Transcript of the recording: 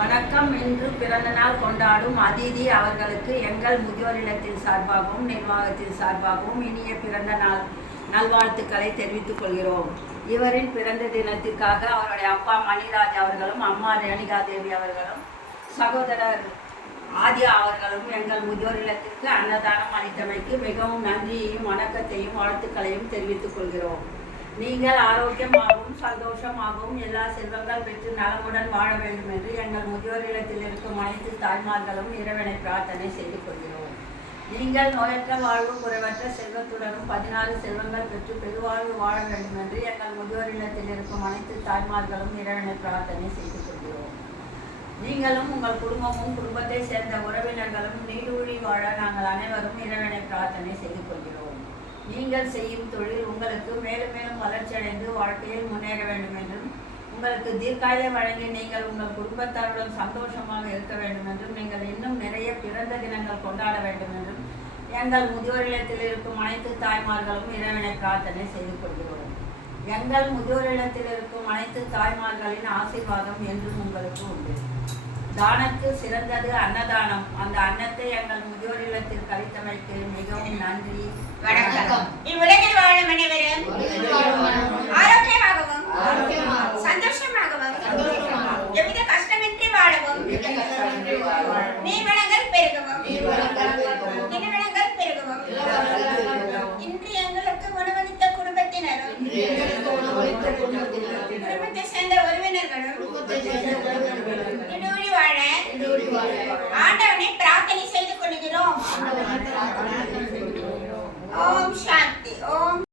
வணக்கம். இன்று பிறந்த நாள் கொண்டாடும் அதிதி அவர்களுக்கு எங்கள் முதியோர் இல்லத்தின் சார்பாகவும் நிர்வாகத்தின் சார்பாகவும் இனிய பிறந்த நாள் நல்வாழ்த்துக்களை தெரிவித்துக் கொள்கிறோம். இவரின் பிறந்த தினத்திற்காக அவருடைய அப்பா மணிராஜ் அவர்களும் அம்மா ரேணிகா தேவி அவர்களும் சகோதரர் ஆதியா அவர்களும் எங்கள் முதியோர் இல்லத்திற்கு அன்னதானம் அளித்தமைக்கு மிகவும் நன்றியையும் வணக்கத்தையும் வாழ்த்துக்களையும் தெரிவித்துக் கொள்கிறோம். நீங்கள் ஆரோக்கியமாகவும் சந்தோஷமாகவும் எல்லா செல்வங்கள் பெற்று நலமுடன் வாழ வேண்டும் என்று எங்கள் முதியோர் இல்லத்தில் இருக்கும் அனைத்து தாய்மார்களும் இறைவனை பிரார்த்தனை செய்து கொள்கிறோம். நீங்கள் நோயற்ற வாழ்வு குறைவற்ற செல்வத்துடனும் 16 செல்வங்கள் பெற்று பெருவாழ்வு வாழ வேண்டும் என்று எங்கள் முதியோர் இல்லத்தில் இருக்கும் அனைத்து தாய்மார்களும் இறைவனை பிரார்த்தனை செய்து கொள்கிறோம். நீங்களும் உங்கள் குடும்பமும் குடும்பத்தை சேர்ந்த உறவினர்களும் நீடூழி வாழ நாங்கள் அனைவரும் இறைவனை பிரார்த்தனை செய்து கொள்கிறோம். நீங்கள் செய்யும் தொழில் உங்களுக்கு மேலும் மேலும் வளர்ச்சியடைந்து வாழ்க்கையில் முன்னேற வேண்டும் என்றும் உங்களுக்கு தீர்க்காயை வழங்கி நீங்கள் உங்கள் குடும்பத்தாருடன் சந்தோஷமாக இருக்க வேண்டும் என்றும் நீங்கள் இன்னும் நிறைய பிறந்த தினங்கள் கொண்டாட வேண்டும் என்றும் எங்கள் முதியோர் இல்லத்தில் இருக்கும் அனைத்து தாய்மார்களும் இறைவனை பிரார்த்தனை செய்து கொள்கிறோம். எங்கள் முதியோர் இல்லத்தில் இருக்கும் அனைத்து தாய்மார்களின் ஆசீர்வாதம் என்றும் உங்களுக்கு உண்டு. தானத்தில் சிறந்தது அன்னதானம். அந்த அன்னத்தை எங்கள் முதியோர் இல்லத்தில் கழித்தமைக்கு மிகவும் நன்றி. வணக்கம். இவ்வுலகில் வாழும் அனைவரும் ஆரோக்கியமாகவும் சந்தோஷமாகவும் எவ்வித கஷ்டமின்றி வாழவும் நீர்வளங்கள் பெருகவும் இனவளங்கள் பெருகவும் இன்று எங்களுக்கு உணவளித்த குடும்பத்தினரும் குடும்பத்தை சேர்ந்த உறவினர்களும் நீடூழி வாழ ஆண்டவனை பிரார்த்தனை செய்து கொள்கிறோம். ஓம் சாந்தி. ஓம்